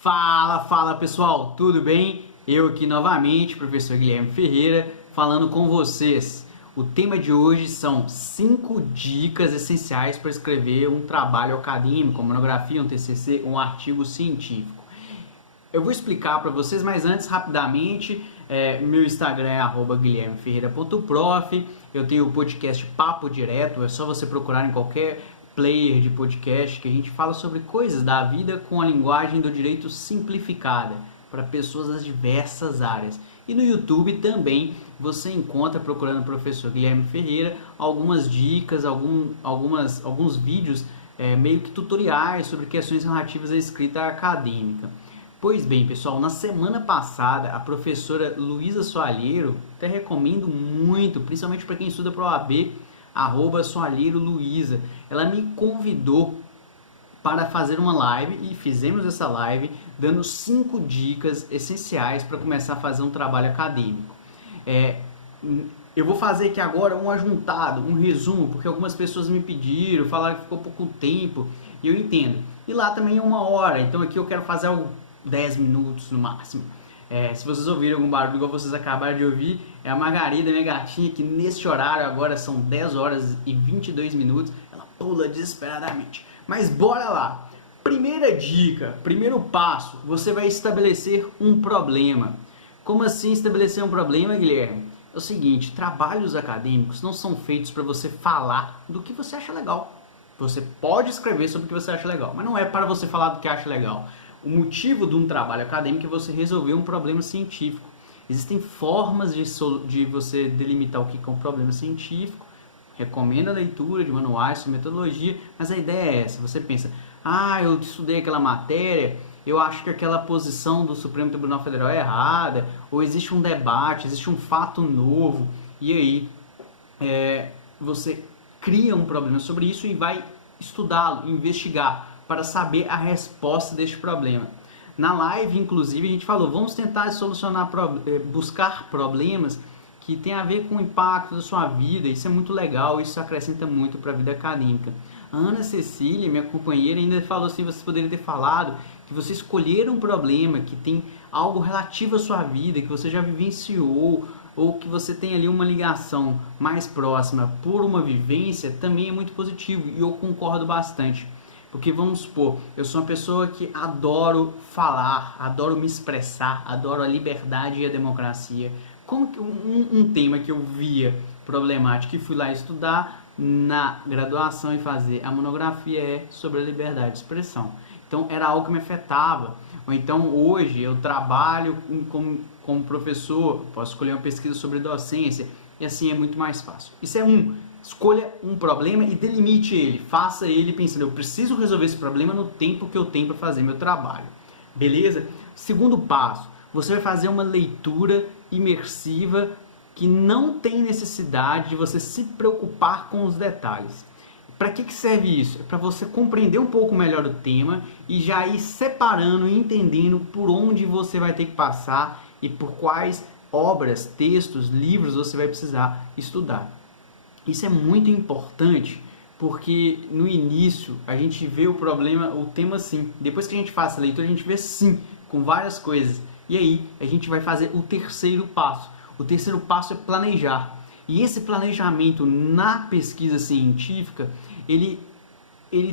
Fala pessoal, tudo bem? Eu aqui novamente, professor Guilherme Ferreira, falando com vocês. O tema de hoje são 5 dicas essenciais para escrever um trabalho acadêmico, uma monografia, um TCC, um artigo científico. Eu vou explicar para vocês, mas antes, rapidamente, meu Instagram é @guilhermeferreira.prof. Eu tenho o podcast Papo Direto, é só você procurar em qualquer player de podcast que a gente fala sobre coisas da vida com a linguagem do direito simplificada para pessoas das diversas áreas. E no YouTube também você encontra, procurando o professor Guilherme Ferreira, algumas dicas, alguns vídeos meio que tutoriais sobre questões relativas à escrita acadêmica. Pois bem, pessoal, na semana passada a professora Luísa Soalheiro, até recomendo muito, principalmente para quem estuda para o OAB, @soalheiroluiza, ela me convidou para fazer uma live e fizemos essa live dando 5 dicas essenciais para começar a fazer um trabalho acadêmico. Eu vou fazer aqui agora um ajuntado, um resumo, porque algumas pessoas me pediram, falaram que ficou pouco tempo, e eu entendo. E lá também é 1 hora, então aqui eu quero fazer algo 10 minutos no máximo. Se vocês ouviram algum barulho igual vocês acabaram de ouvir, é a Margarida, minha gatinha, que neste horário agora são 10 horas e 22 minutos, ela pula desesperadamente. Mas bora lá! Primeira dica, primeiro passo, você vai estabelecer um problema. Como assim estabelecer um problema, Guilherme? É o seguinte, trabalhos acadêmicos não são feitos para você falar do que você acha legal. Você pode escrever sobre o que você acha legal, mas não é para você falar do que acha legal. O motivo de um trabalho acadêmico é você resolver um problema científico. Existem formas de você delimitar o que é um problema científico. Recomendo a leitura de manuais sobre metodologia, mas a ideia é essa. Você pensa, eu estudei aquela matéria, eu acho que aquela posição do Supremo Tribunal Federal é errada, ou existe um debate, existe um fato novo, e aí você cria um problema sobre isso e vai estudá-lo, investigar, para saber a resposta deste problema. Na live, inclusive, a gente falou, vamos tentar solucionar, buscar problemas que tem a ver com o impacto da sua vida. Isso é muito legal, isso acrescenta muito para a vida acadêmica. A Ana Cecília, minha companheira, ainda falou assim, vocês poderiam ter falado que você escolher um problema que tem algo relativo à sua vida, que você já vivenciou, ou que você tem ali uma ligação mais próxima por uma vivência, também é muito positivo, e eu concordo bastante. Porque vamos supor, eu sou uma pessoa que adoro falar, adoro me expressar, adoro a liberdade e a democracia. Como que um tema que eu via problemático e fui lá estudar na graduação e fazer a monografia é sobre a liberdade de expressão. Então era algo que me afetava. Ou então hoje eu trabalho como professor, posso escolher uma pesquisa sobre docência e assim é muito mais fácil. Isso é escolha um problema e delimite ele, faça ele pensando, eu preciso resolver esse problema no tempo que eu tenho para fazer meu trabalho, beleza? Segundo passo, você vai fazer uma leitura imersiva que não tem necessidade de você se preocupar com os detalhes. Para que serve isso? É para você compreender um pouco melhor o tema e já ir separando e entendendo por onde você vai ter que passar e por quais obras, textos, livros você vai precisar estudar. Isso é muito importante porque no início a gente vê o tema assim. Depois que a gente faz a leitura, a gente vê sim, com várias coisas. E aí a gente vai fazer o terceiro passo. O terceiro passo é planejar. E esse planejamento na pesquisa científica, ele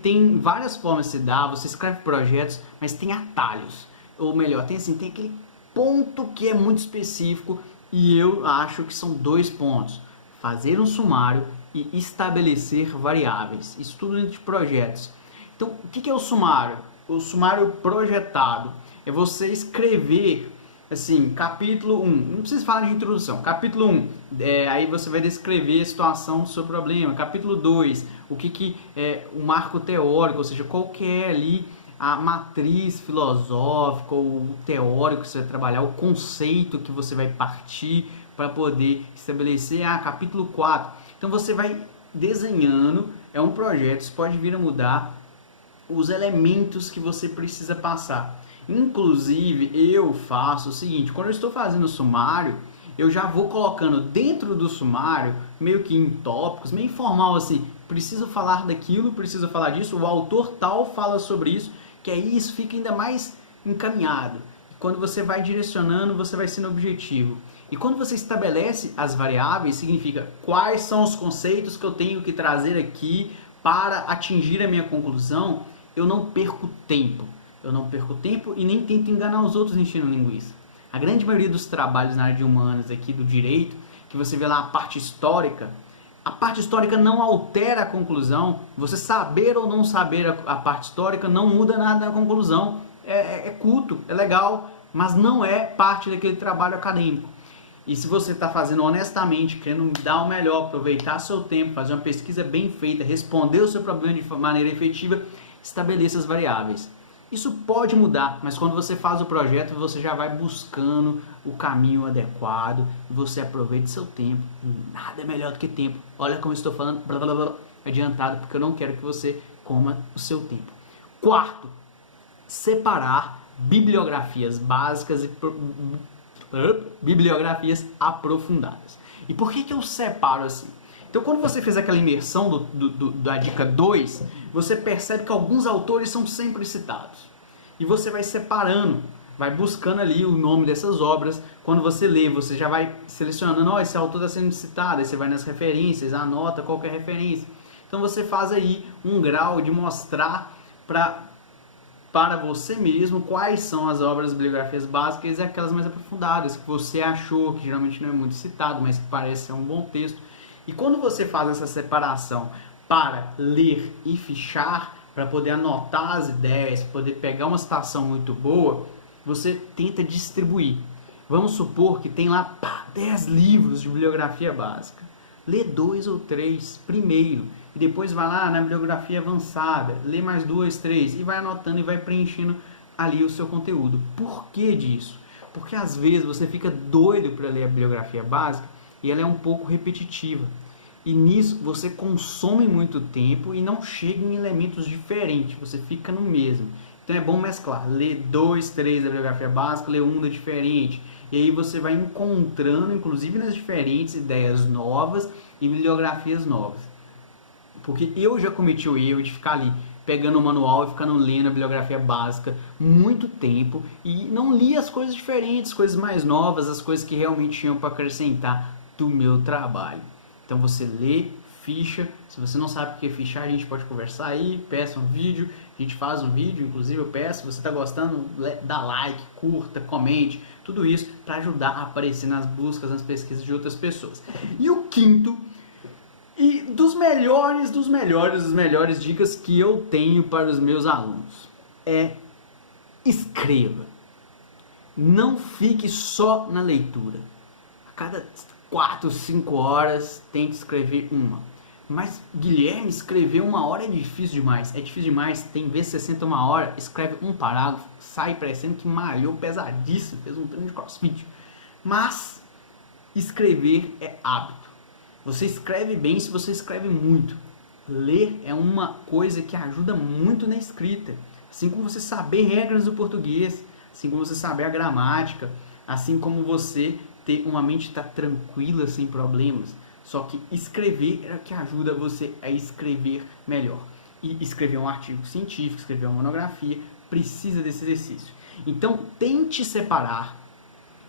tem várias formas de se dar. Você escreve projetos, mas tem atalhos. Ou melhor, tem aquele ponto que é muito específico e eu acho que são 2 pontos. Fazer um sumário e estabelecer variáveis. Isso tudo dentro de projetos. Então, o que é o sumário? O sumário projetado é você escrever, assim, capítulo 1. Não precisa falar de introdução. Capítulo 1, aí você vai descrever a situação do seu problema. Capítulo 2, o que é o marco teórico, ou seja, qual que é ali a matriz filosófica ou teórico que você vai trabalhar, o conceito que você vai partir para poder estabelecer, capítulo 4. Então você vai desenhando, é um projeto, você pode vir a mudar os elementos que você precisa passar. Inclusive, eu faço o seguinte, quando eu estou fazendo o sumário, eu já vou colocando dentro do sumário, meio que em tópicos, meio informal assim, preciso falar daquilo, preciso falar disso, o autor tal fala sobre isso, que aí isso fica ainda mais encaminhado. E quando você vai direcionando, você vai sendo objetivo. E quando você estabelece as variáveis, significa quais são os conceitos que eu tenho que trazer aqui para atingir a minha conclusão, eu não perco tempo. Eu não perco tempo e nem tento enganar os outros enchendo linguiça. A grande maioria dos trabalhos na área de humanas aqui do direito, que você vê lá a parte histórica não altera a conclusão. Você saber ou não saber a parte histórica não muda nada na conclusão. É culto, é legal, mas não é parte daquele trabalho acadêmico. E se você está fazendo honestamente, querendo dar o melhor, aproveitar seu tempo, fazer uma pesquisa bem feita, responder o seu problema de maneira efetiva, estabeleça as variáveis. Isso pode mudar, mas quando você faz o projeto, você já vai buscando o caminho adequado e você aproveita seu tempo. Nada é melhor do que tempo. Olha como eu estou falando blá, blá, blá, adiantado, porque eu não quero que você coma o seu tempo. Quarto, separar bibliografias básicas e bibliografias aprofundadas. E por que eu separo assim? Então, quando você fez aquela imersão da dica 2, você percebe que alguns autores são sempre citados. E você vai separando, vai buscando ali o nome dessas obras. Quando você lê, você já vai selecionando, esse autor está sendo citado, aí você vai nas referências, anota qual que é a referência. Então, você faz aí um grau de mostrar para você mesmo quais são as obras, bibliografias básicas e aquelas mais aprofundadas, que você achou, que geralmente não é muito citado, mas que parece ser um bom texto. E quando você faz essa separação para ler e fichar, para poder anotar as ideias, poder pegar uma citação muito boa, você tenta distribuir. Vamos supor que tem lá 10 livros de bibliografia básica. Lê 2 ou 3 primeiro, e depois vai lá na bibliografia avançada, lê mais 2, 3, e vai anotando e vai preenchendo ali o seu conteúdo. Por que disso? Porque às vezes você fica doido para ler a bibliografia básica, e ela é um pouco repetitiva. E nisso você consome muito tempo e não chega em elementos diferentes, você fica no mesmo. Então é bom mesclar, ler 2, 3 da bibliografia básica, ler 1 da diferente. E aí você vai encontrando, inclusive nas diferentes, ideias novas e bibliografias novas. Porque eu já cometi o erro de ficar ali pegando o manual e ficando lendo a bibliografia básica muito tempo e não li as coisas diferentes, coisas mais novas, as coisas que realmente tinham para acrescentar do meu trabalho. Então você lê, ficha. Se você não sabe o que é fichar, a gente pode conversar aí, peça um vídeo, a gente faz um vídeo, inclusive eu peço, se você está gostando, dá like, curta, comente, tudo isso para ajudar a aparecer nas buscas, nas pesquisas de outras pessoas. E o quinto, e das melhores dicas que eu tenho para os meus alunos, é escreva. Não fique só na leitura. A cada 4, 5 horas, tente escrever uma. Mas, Guilherme, escrever 1 hora é difícil demais. É difícil demais. Tem vezes 60 1 hora, escreve um parágrafo, sai parecendo que malhou pesadíssimo, fez um treino de crossfit. Mas, escrever é hábito. Você escreve bem se você escreve muito. Ler é uma coisa que ajuda muito na escrita. Assim como você saber regras do português, assim como você saber a gramática, assim como você ter uma mente tranquila, sem problemas. Só que escrever é o que ajuda você a escrever melhor. E escrever um artigo científico, escrever uma monografia, precisa desse exercício. Então, tente separar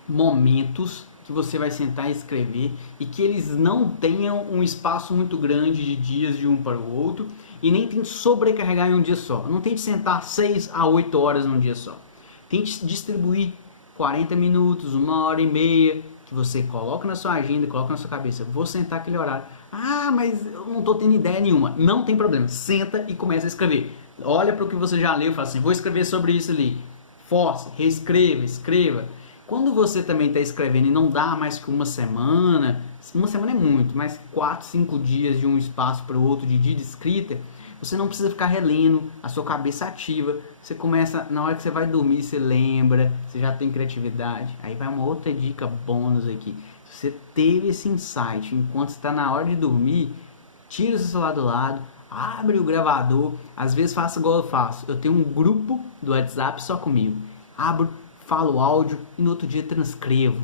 momentos que você vai sentar e escrever e que eles não tenham um espaço muito grande de dias de um para o outro e nem tente sobrecarregar em um dia só. Não tente sentar 6 a 8 horas num dia só. Tente distribuir 40 minutos, 1 hora e meia, que você coloca na sua agenda, coloca na sua cabeça, vou sentar aquele horário. Ah, mas eu não estou tendo ideia nenhuma. Não tem problema, senta e começa a escrever. Olha para o que você já leu e fala assim, vou escrever sobre isso ali. Força, reescreva, escreva. Quando você também está escrevendo e não dá mais que uma semana é muito, mas 4, 5 dias de um espaço para o outro de dia de escrita, você não precisa ficar relendo, a sua cabeça ativa. Você começa, na hora que você vai dormir, você lembra, você já tem criatividade. Aí vai uma outra dica bônus aqui. Se você teve esse insight enquanto está na hora de dormir, tira o seu celular do lado, abre o gravador. Às vezes faça igual eu faço. Eu tenho um grupo do WhatsApp só comigo. Abro, falo áudio e no outro dia transcrevo.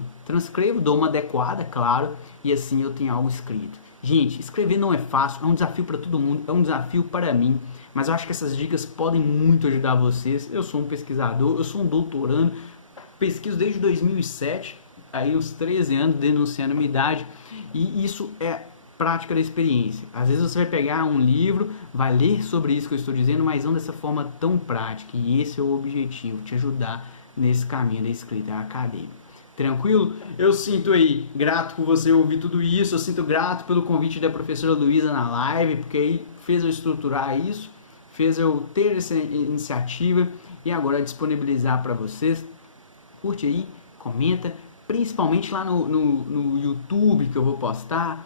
Dou uma adequada, claro, e assim eu tenho algo escrito. Gente, escrever não é fácil, é um desafio para todo mundo, é um desafio para mim, mas eu acho que essas dicas podem muito ajudar vocês. Eu sou um pesquisador, eu sou um doutorando, pesquiso desde 2007, aí uns 13 anos denunciando a minha idade, e isso é prática da experiência. Às vezes você vai pegar um livro, vai ler sobre isso que eu estou dizendo, mas não dessa forma tão prática, e esse é o objetivo, te ajudar nesse caminho da escrita acadêmica. Tranquilo? Eu sinto aí grato por você ouvir tudo isso, eu sinto grato pelo convite da professora Luísa na live, porque aí fez eu estruturar isso, fez eu ter essa iniciativa e agora disponibilizar para vocês. Curte aí, comenta, principalmente lá no YouTube que eu vou postar,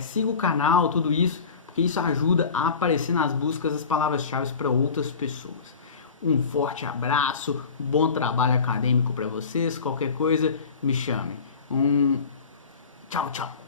siga o canal, tudo isso, porque isso ajuda a aparecer nas buscas as palavras-chave para outras pessoas. Um forte abraço, bom trabalho acadêmico para vocês, qualquer coisa me chame. Tchau, tchau.